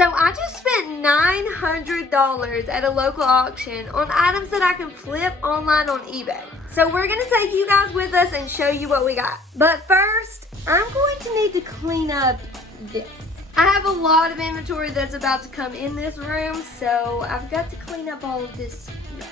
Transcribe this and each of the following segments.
So I just spent $900 at a local auction on items that I can flip online on eBay. So we're gonna take you guys with us and show you what we got. But first, I'm going to need to clean up this. I have a lot of inventory that's about to come in this room, so I've got to clean up all of this yuck.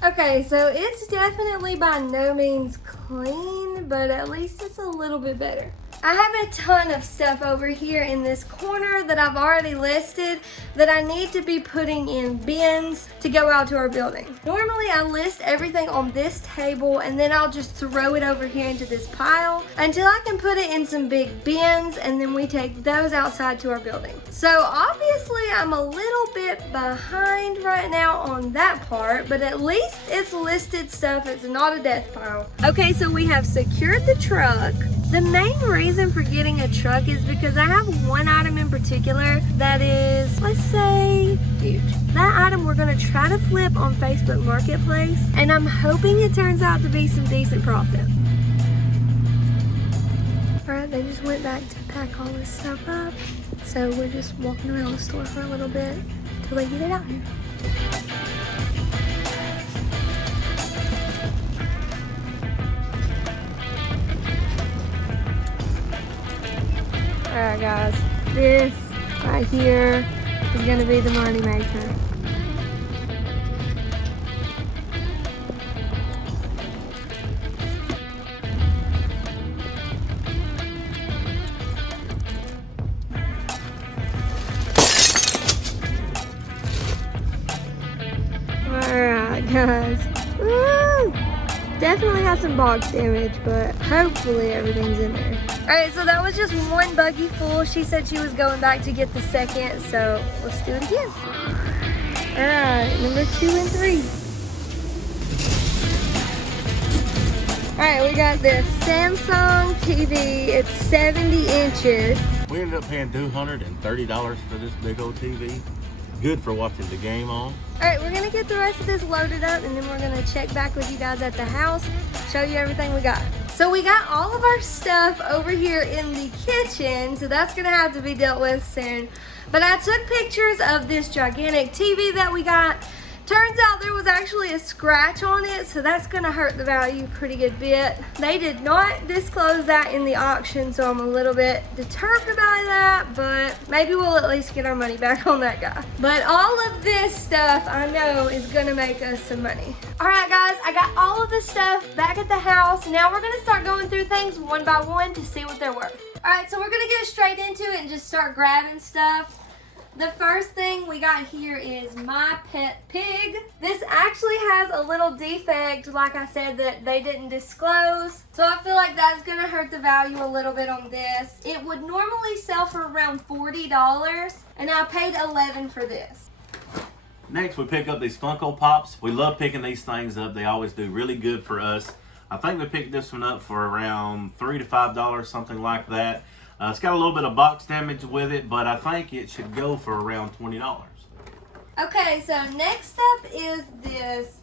Okay, so it's definitely by no means clean, but at least it's a little bit better. I have a ton of stuff over here in this corner that I've already listed that I need to be putting in bins to go out to our building. Normally I list everything on this table and then I'll just throw it over here into this pile until I can put it in some big bins, and then we take those outside to our building. So obviously I'm a little bit behind right now on that part, but at least it's listed stuff. It's not a death pile. Okay, so we have secured the truck. The main reason for getting a truck is because I have one item in particular that is, let's say, huge. That item we're gonna try to flip on Facebook Marketplace, and I'm hoping it turns out to be some decent profit. All right, they just went back to pack all this stuff up. So we're just walking around the store for a little bit till they get it out here. Alright guys, this right here is gonna be the money maker. Alright guys, woo! Definitely has some box damage, but hopefully everything's in there. Alright, so that was just one buggy full. She said she was going back to get the second, so let's do it again. Alright, number 2 and 3. Alright, we got this Samsung TV. It's 70 inches. We ended up paying $230 for this big old TV. Good for watching the game on. Alright, we're gonna get the rest of this loaded up, and then we're gonna check back with you guys at the house, show you everything we got. So we got all of our stuff over here in the kitchen, so that's gonna have to be dealt with soon. But I took pictures of this gigantic TV that we got. Turns out there was actually a scratch on it, so that's gonna hurt the value a pretty good bit. They did not disclose that in the auction, so I'm a little bit determined by that, but maybe we'll at least get our money back on that guy. But all of this stuff I know is gonna make us some money. All right guys, I got all of this stuff back at the house. Now we're gonna start going through things one by one to see what they're worth. All right, so we're gonna get straight into it and just start grabbing stuff. The first thing we got here is My Pet Pig. This actually has a little defect, like I said, that they didn't disclose. So I feel like that's gonna hurt the value a little bit on this. It would normally sell for around $40, and I paid $11 for this. Next, we pick up these Funko Pops. We love picking these things up. They always do really good for us. I think we picked this one up for around $3 to $5, something like that. It's got a little bit of box damage with it, but I think it should go for around $20. Okay, so next up is this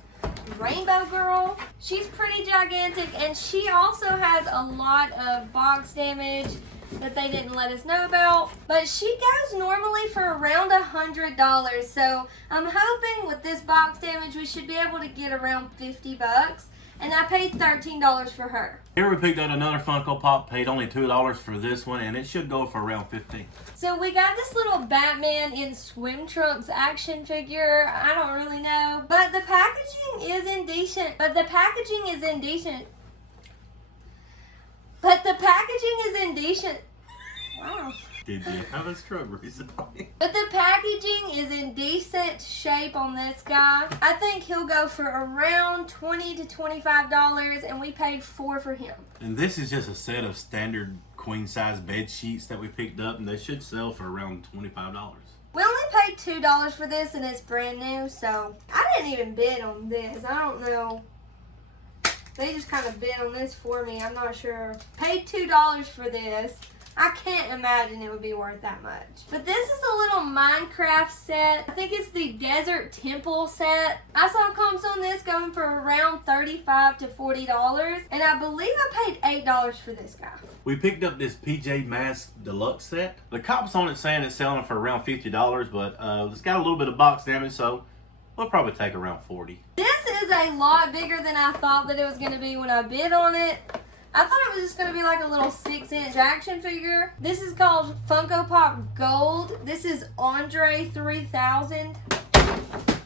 Rainbow Girl. She's pretty gigantic, and she also has a lot of box damage that they didn't let us know about. But she goes normally for around $100, so I'm hoping with this box damage we should be able to get around 50 bucks. And I paid $13 for her. Here we picked out another Funko Pop, paid only $2 for this one, and it should go for around $15. So we got this little Batman in swim trunks action figure. I don't really know, but the packaging is indecent. Wow. Did you have a stroke recently? But the packaging is in decent shape on this guy. I think he'll go for around $20 to $25, and we paid $4 for him. And this is just a set of standard queen size bed sheets that we picked up, and they should sell for around $25. We only paid $2 for this, and it's brand new, so I didn't even bid on this. I don't know. They just kind of bid on this for me. I'm not sure. Paid $2 for this. I can't imagine it would be worth that much. But this is a little Minecraft set. I think it's the Desert Temple set. I saw comps on this going for around $35 to $40. And I believe I paid $8 for this guy. We picked up this PJ Masks Deluxe set. The comps on it saying it's selling for around $50, but it's got a little bit of box damage, so we'll probably take around $40. This is a lot bigger than I thought that it was going to be when I bid on it. I thought it was just going to be like a little 6-inch action figure. This is called Funko Pop Gold. This is Andre 3000.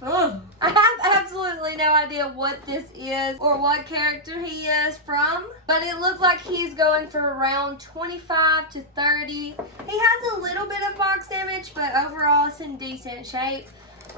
Ugh. I have absolutely no idea what this is or what character he is from, but it looks like he's going for around 25 to 30. He has a little bit of box damage, but overall it's in decent shape,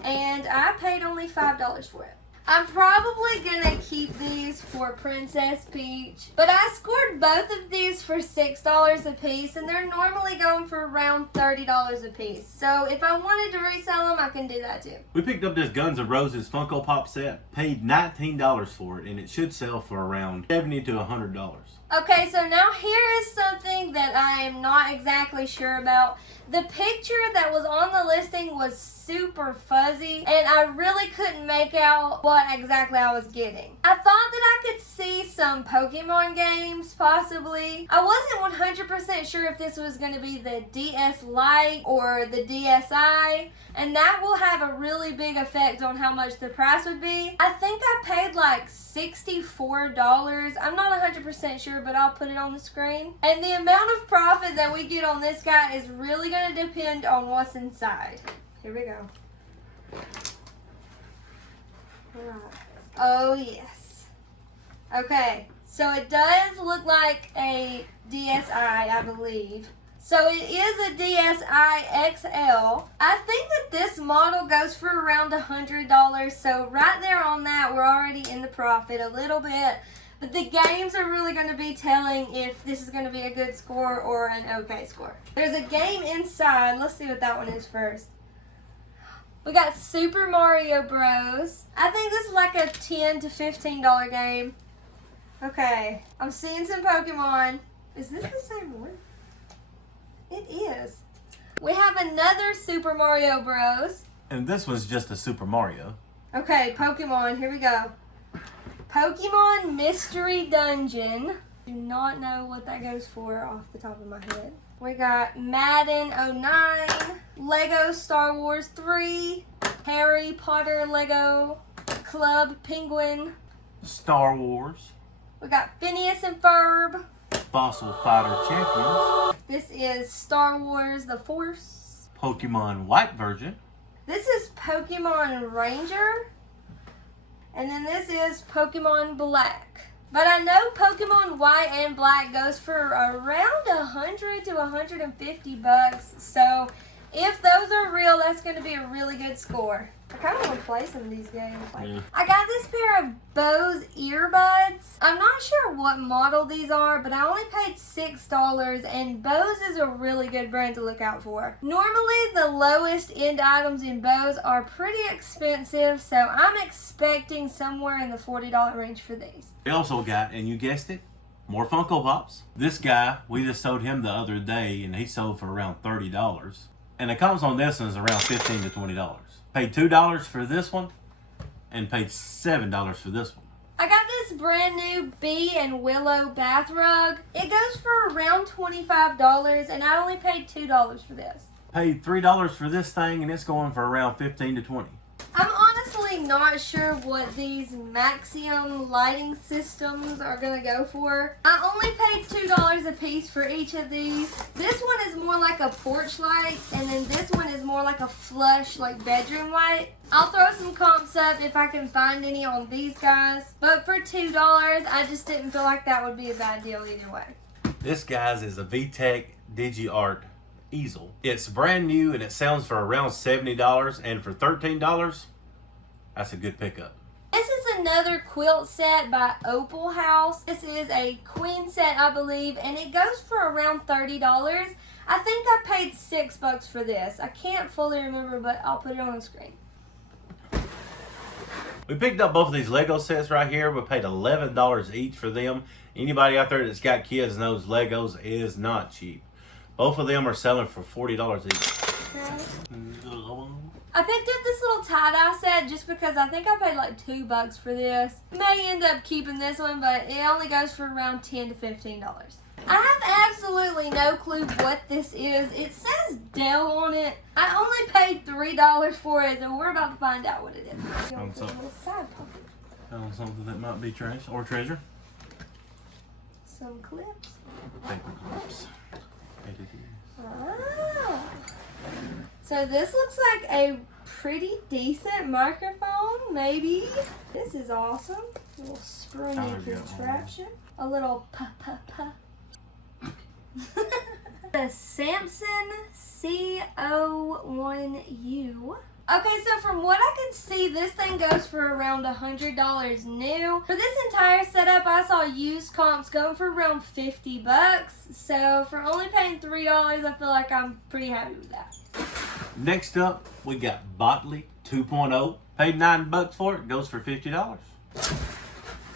and I paid only $5 for it. I'm probably gonna keep these for Princess Peach, but I scored both of these for $6 a piece, and they're normally going for around $30 a piece. So if I wanted to resell them, I can do that too. We picked up this Guns N' Roses Funko Pop set, paid $19 for it, and it should sell for around $70 to $100. Okay, so now here is something that I am not exactly sure about. The picture that was on the listing was super fuzzy, and I really couldn't make out what exactly I was getting. I thought that I could see some Pokemon games, possibly. I wasn't 100% sure if this was going to be the DS Lite or the DSi, and that will have a really big effect on how much the price would be. I think I paid like $64. I'm not 100% sure, but I'll put it on the screen. And the amount of profit that we get on this guy is really going to depend on what's inside. Here we go. Alright. Oh, yes. Okay, so it does look like a DSi, I believe. So it is a DSi XL. I think that this model goes for around $100. So right there on that, we're already in the profit a little bit. But the games are really going to be telling if this is going to be a good score or an okay score. There's a game inside. Let's see what that one is first. We got Super Mario Bros. I think this is like a $10 to $15 game. Okay, I'm seeing some Pokemon. Is this the same one? It is. We have another Super Mario Bros. And this was just a Super Mario. Okay, Pokemon, here we go. Pokemon Mystery Dungeon. Do not know what that goes for off the top of my head. We got Madden 09, Lego Star Wars 3, Harry Potter Lego, Club Penguin, Star Wars. We got Phineas and Ferb, Fossil Fighter Champions. This is Star Wars The Force, Pokemon White version. This is Pokemon Ranger, and then this is Pokemon Black. But I know Pokemon White and Black goes for around $100 to $150. So if those are real, that's going to be a really good score. I kind of want to play some of these games. Yeah. I got this pair of Bose earbuds. I'm not sure what model these are, but I only paid $6, and Bose is a really good brand to look out for. Normally, the lowest end items in Bose are pretty expensive, so I'm expecting somewhere in the $40 range for these. We also got, and you guessed it, more Funko Pops. This guy, we just sold him the other day, and he sold for around $30. And the comps on this one is around $15 to $20. Paid $2 for this one, and paid $7 for this one. I got this brand new Bee and Willow bath rug. It goes for around $25, and I only paid $2 for this. Paid $3 for this thing, and it's going for around $15 to $20. I'm honestly not sure what these Maxium lighting systems are going to go for. I only paid $2 a piece for each of these. This one is more like a porch light, and then this one is more like a flush, like bedroom light. I'll throw some comps up if I can find any on these guys. But for $2, I just didn't feel like that would be a bad deal either way. This, guys, is a VTech DigiArt easel. It's brand new, and it sells for around $70, and for $13, that's a good pickup. This is another quilt set by Opal House. This is a queen set, I believe, and it goes for around $30. I think I paid $6 for this. I can't fully remember, but I'll put it on the screen. We picked up both of these Lego sets right here. We paid $11 each for them. Anybody out there that's got kids knows Legos is not cheap. Both of them are selling for $40 each. Okay. I picked up this little tie-dye set just because I think I paid like $2 for this. May end up keeping this one, but it only goes for around $10 to $15. I have absolutely no clue what this is. It says Dell on it. I only paid $3 for it, so we're about to find out what it is. Found something that might be trash or treasure. Some clips. Paper clips. Ah. So this looks like a pretty decent microphone, maybe. This is awesome. A little springy contraption. A little pa-pa-pa. The Samson CO1U. Okay, so from what I could see, this thing goes for around $100 new. For this entire setup, I saw used comps going for around $50. So for only paying $3, I feel like I'm pretty happy with that. Next up, we got Botley 2.0. Paid $9 for it. Goes for $50.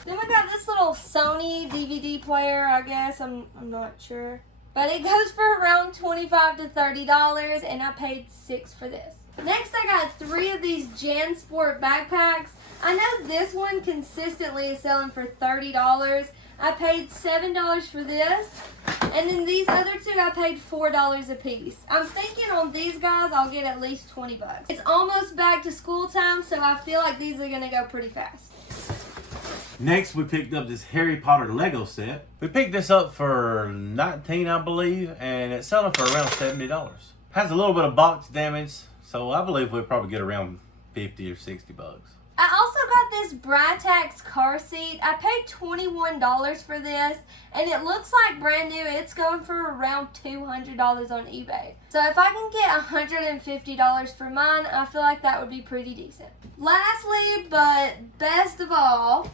Then we got this little Sony DVD player, I guess. I'm not sure. But it goes for around $25 to $30, and I paid $6 for this. Next, I got 3 of these JanSport backpacks. I know this one consistently is selling for $30. I paid $7 for this. And then these other 2, I paid $4 a piece. I'm thinking on these guys, I'll get at least $20. It's almost back to school time, so I feel like these are going to go pretty fast. Next, we picked up this Harry Potter Lego set. We picked this up for $19, I believe, and it's selling for around $70. Has a little bit of box damage, so I believe we'll probably get around $50 or $60. I also got this Britax car seat. I paid $21 for this, and it looks like brand new. It's going for around $200 on eBay. So if I can get $150 for mine, I feel like that would be pretty decent. Lastly, but best of all,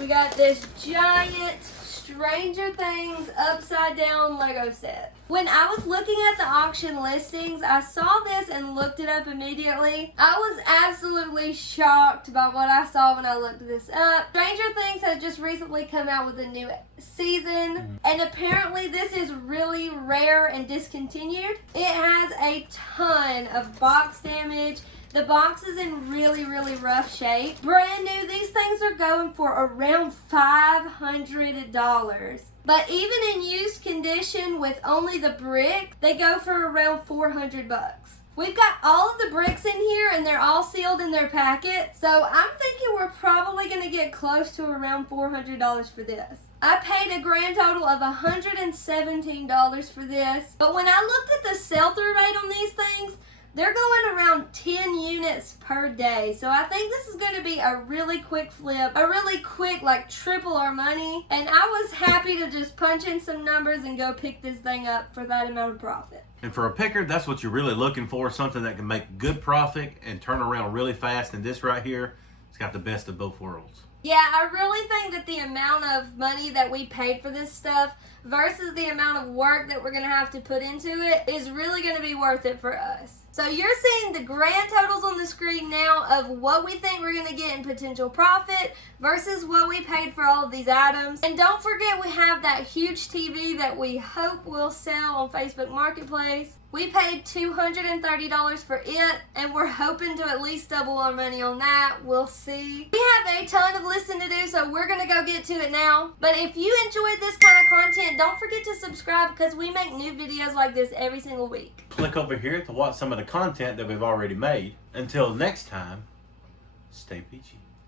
we got this giant Stranger Things upside down Lego set. When I was looking at the auction listings, I saw this and looked it up immediately. I was absolutely shocked by what I saw when I looked this up. Stranger Things has just recently come out with a new season, and apparently this is really rare and discontinued. It has a ton of box damage. The box is in really, really rough shape. Brand new, these things are going for around $500. But even in used condition with only the brick, they go for around $400. We've got all of the bricks in here and they're all sealed in their packet. So I'm thinking we're probably gonna get close to around $400 for this. I paid a grand total of $117 for this. But when I looked at the sell-through rate on these things, they're going around 10 units per day. So I think this is going to be a really quick flip, a really quick, like, triple our money. And I was happy to just punch in some numbers and go pick this thing up for that amount of profit. And for a picker, that's what you're really looking for, something that can make good profit and turn around really fast. And this right here, it's got the best of both worlds. Yeah, I really think that the amount of money that we paid for this stuff versus the amount of work that we're going to have to put into it is really going to be worth it for us. So you're seeing the grand totals on the screen now of what we think we're going to get in potential profit versus what we paid for all of these items. And don't forget, we have that huge TV that we hope will sell on Facebook Marketplace. We paid $230 for it, and we're hoping to at least double our money on that. We'll see. We have a ton of listing to do, so we're going to go get to it now. But if you enjoyed this kind of content, don't forget to subscribe because we make new videos like this every single week. Click over here to watch some of the content that we've already made. Until next time, stay peachy.